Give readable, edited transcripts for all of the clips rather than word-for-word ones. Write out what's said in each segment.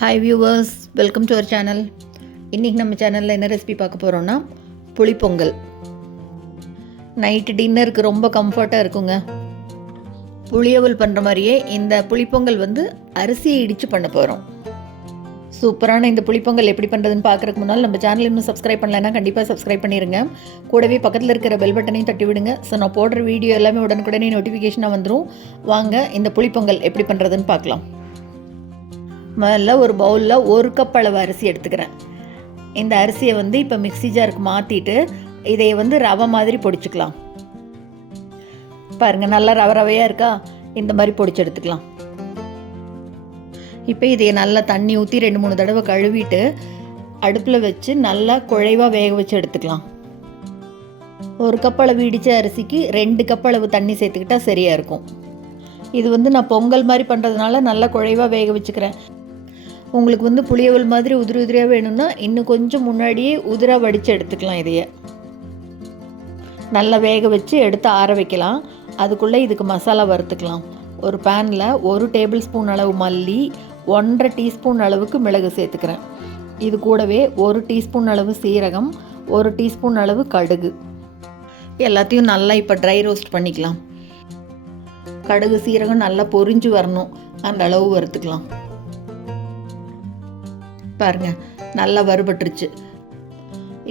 Hi viewers, welcome to our channel. இன்றைக்கி நம்ம சேனலில் என்ன ரெசிபி பார்க்க போகிறோன்னா புளிப்பொங்கல். நைட்டு டின்னருக்கு ரொம்ப கம்ஃபர்ட்டாக இருக்குங்க. புளியவல் பண்ணுற மாதிரியே இந்த புளிப்பொங்கல் அரிசியை இடித்து பண்ண போகிறோம். சூப்பரான இந்த புளிப்பொங்கல் எப்படி பண்ணுறதுன்னு பார்க்குறதுக்கு முன்னால் நம்ம சேனல் இன்னும் சப்ஸ்கிரைப் பண்ணலைன்னா கண்டிப்பாக சப்ஸ்கிரைப் பண்ணிடுங்க. கூடவே பக்கத்தில் இருக்கிற பெல் பட்டனையும் தட்டி விடுங்க. ஸோ நான் போடுற வீடியோ எல்லாமே உடனுக்குடனே நோட்டிஃபிகேஷனாக வந்துடும். வாங்க இந்த புளிப்பொங்கல் எப்படி பண்ணுறதுன்னு பார்க்கலாம். முதல்ல ஒரு பவுலில் 1 கப் அளவு அரிசி எடுத்துக்கிறேன். இந்த அரிசியை இப்போ மிக்ஸி ஜாருக்கு மாற்றிட்டு இதை ரவை மாதிரி பொடிச்சுக்கலாம். பாருங்கள், நல்லா ரவையாக இருக்கா? இந்த மாதிரி பொடிச்சு எடுத்துக்கலாம். இப்போ இதை நல்லா தண்ணி ஊற்றி 2-3 தடவை கழுவிட்டு அடுப்பில் வச்சு நல்லா குழைவாக வேக வச்சு எடுத்துக்கலாம். 1 கப் அளவு இடித்த அரிசிக்கு 2 கப் அளவு தண்ணி சேர்த்துக்கிட்டால் சரியாக இருக்கும். இது நான் பொங்கல் மாதிரி பண்ணுறதுனால நல்லா குழைவாக வேக வச்சுக்கிறேன். உங்களுக்கு புளியவல் மாதிரி உதிரி உதிரியாக வேணும்னா இன்னும் கொஞ்சம் முன்னாடியே உதிராக வடித்து எடுத்துக்கலாம். இதையே நல்லா வேக வச்சு எடுத்து ஆற வைக்கலாம். அதுக்குள்ளே இதுக்கு மசாலா வறுத்துக்கலாம். ஒரு பேனில் 1 டேபிள் ஸ்பூன் அளவு மல்லி, 1.5 டீஸ்பூன் அளவுக்கு மிளகு சேர்த்துக்கிறேன். இது கூடவே 1 டீஸ்பூன் அளவு சீரகம், 1 டீஸ்பூன் அளவு கடுகு எல்லாத்தையும் நல்லா இப்போ ட்ரை ரோஸ்ட் பண்ணிக்கலாம். கடுகு சீரகம் நல்லா பொரிஞ்சு வரணும், அந்த அளவு வறுத்துக்கலாம். பாருங்கள், நல்லா வறுபட்டுருச்சு.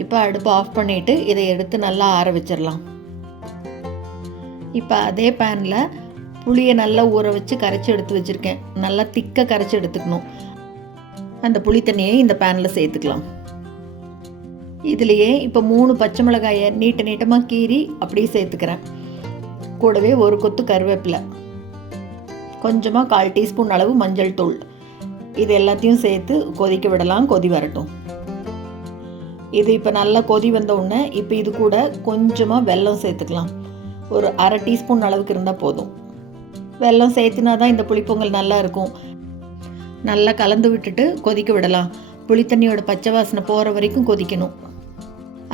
இப்போ அடுப்பை ஆஃப் பண்ணிவிட்டு இதை எடுத்து நல்லா ஆற வச்சிடலாம். இப்போ அதே பேனில் புளியை நல்லா ஊற வச்சு கரைச்சி எடுத்து வச்சுருக்கேன். நல்லா திக்காக கரைச்சி எடுத்துக்கணும். அந்த புளி தண்ணியை இந்த பேனில் சேர்த்துக்கலாம். இதுலேயே இப்போ 3 பச்சை மிளகாயை நீட்டமாக கீறி அப்படியே சேர்த்துக்கிறேன். கூடவே 1 கொத்து கருவேப்பிலை, கொஞ்சமாக 1/4 டீஸ்பூன் அளவு மஞ்சள் தூள், இது எல்லாத்தையும் சேர்த்து கொதிக்க விடலாம். கொதி வரட்டும். இது இப்போ நல்லா கொதி வந்த உடனே இப்போ இது கூட கொஞ்சமாக வெல்லம் சேர்த்துக்கலாம். ஒரு 1/2 டீஸ்பூன் அளவுக்கு இருந்தால் போதும். வெல்லம் சேர்த்துனா தான் இந்த புளிப்பொங்கல் நல்லா இருக்கும். நல்லா கலந்து விட்டுட்டு கொதிக்க விடலாம். புளித்தண்ணியோட பச்சை வாசனை போகிற வரைக்கும் கொதிக்கணும்.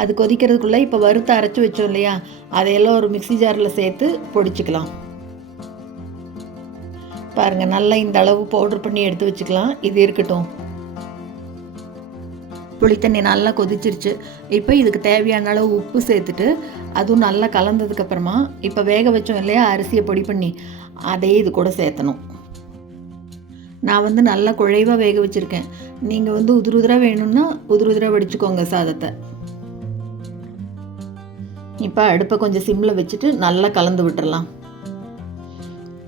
அது கொதிக்கிறதுக்குள்ளே இப்போ வறுத்து அரைச்சி வச்சோம் இல்லையா, அதையெல்லாம் ஒரு மிக்ஸி ஜாரில் சேர்த்து பொடிச்சுக்கலாம். பாருங்கள், நல்லா இந்த அளவு பவுடர் பண்ணி எடுத்து வச்சுக்கலாம். இது இருக்கட்டும். புளித்தண்ணி நல்லா கொதிச்சிருச்சு. இப்போ இதுக்கு தேவையான அளவு உப்பு சேர்த்துட்டு அதுவும் நல்லா கலந்ததுக்கப்புறமா இப்போ வேக வச்சோம் இல்லையா அரிசியை பொடி பண்ணி, அதையே இது கூட சேர்த்தணும். நான் நல்லா குழைவாக வேக வச்சுருக்கேன். நீங்கள் உதிராக வேணும்னா உதிராக வடிச்சுக்கோங்க சாதத்தை. இப்போ அடுப்பை கொஞ்சம் சிம்மில் வச்சுட்டு நல்லா கலந்து விட்டுறலாம்.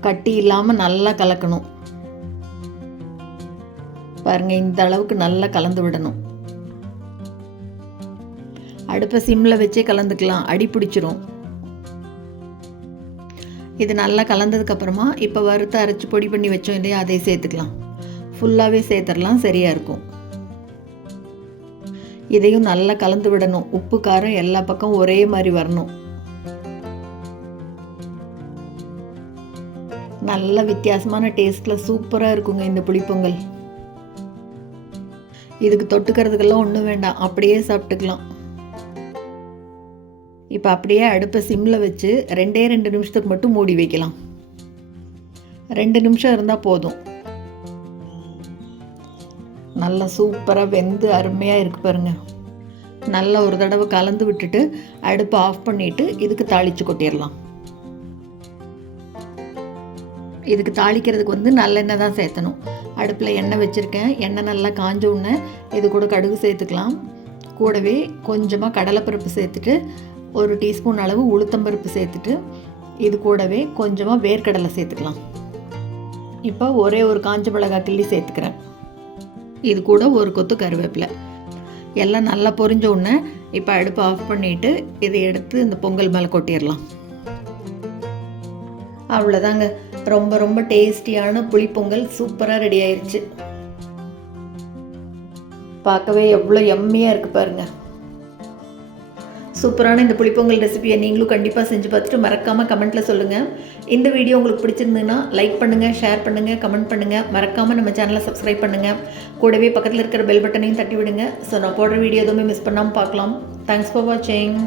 கட்டி இல்லாமல் நல்லா கலக்கணும். பாருங்கள், இந்த அளவுக்கு நல்லா கலந்து விடணும். அடுப்பை சிம்மில் வச்சே கலந்துக்கலாம், அடி பிடிச்சிரும். இது நல்லா கலந்ததுக்கப்புறமா இப்போ வறுத்து அரைச்சி பொடி பண்ணி வச்சோம் இல்லையா, அதை சேர்த்துக்கலாம். ஃபுல்லாகவே சேர்த்துடலாம், சரியாக இருக்கும். இதையும் நல்லா கலந்து விடணும். உப்பு காரம் எல்லா பக்கம் ஒரே மாதிரி வரணும். நல்ல வித்தியாசமான டேஸ்ட்டில் சூப்பராக இருக்குங்க இந்த புளிப்பொங்கல். இதுக்கு தொட்டுக்கிறதுக்கெல்லாம் ஒன்றும் வேண்டாம், அப்படியே சாப்பிட்டுக்கலாம். இப்போ அப்படியே அடுப்பை சிம்மில் வச்சு 2 நிமிஷத்துக்கு மட்டும் மூடி வைக்கலாம். 2 நிமிஷம் இருந்தால் போதும். நல்லா சூப்பராக வெந்து அருமையாக இருக்கு பாருங்க. நல்லா ஒரு தடவை கலந்து விட்டுட்டு அடுப்பை ஆஃப் பண்ணிவிட்டு இதுக்கு தாளித்து கொட்டிடலாம். இதுக்கு தாளிக்கிறதுக்கு நல்லெண்ணெய் தான் சேர்த்தணும். அடுப்பில் எண்ணெய் வச்சுருக்கேன். எண்ணெய் நல்லா காஞ்ச உடனே இது கூட கடுகு சேர்த்துக்கலாம். கூடவே கொஞ்சமாக கடலைப்பருப்பு சேர்த்துட்டு 1 டீஸ்பூன் அளவு உளுத்தம்பருப்பு சேர்த்துட்டு இது கூடவே கொஞ்சமாக வேர்க்கடலை சேர்த்துக்கலாம். இப்போ ஒரே ஒரு காஞ்ச மிளகாய் கிள்ளி சேர்த்துக்கிறேன். இது கூட 1 கொத்து கருவேப்பிலை எல்லாம் நல்லா பொரிஞ்ச உடனே இப்போ அடுப்பை ஆஃப் பண்ணிவிட்டு இதை எடுத்து இந்த பொங்கல் மேலே கொட்டிடலாம். அவ்வளோதாங்க, ரொம்ப ரொம்ப டேஸ்டியான புளிப்பொங்கல் சூப்பராக ரெடி ஆயிடுச்சு. பார்க்கவே எவ்வளோ எம்மியாக இருக்குது பாருங்கள். சூப்பரான இந்த புளிப்பொங்கல் ரெசிபியை நீங்களும் கண்டிப்பாக செஞ்சு பார்த்துட்டு மறக்காமல் கமெண்ட்டில் சொல்லுங்கள். இந்த வீடியோ உங்களுக்கு பிடிச்சிருந்ததுன்னா லைக் பண்ணுங்கள், ஷேர் பண்ணுங்கள், கமெண்ட் பண்ணுங்கள். மறக்காமல் நம்ம சேனலை சப்ஸ்கிரைப் பண்ணுங்கள். கூடவே பக்கத்தில் இருக்கிற பெல் பட்டனையும் தட்டி விடுங்க. ஸோ நான் போடுற வீடியோ எதுவுமே மிஸ் பண்ணாமல் பார்க்கலாம். தேங்க்ஸ் ஃபார் வாட்சிங்.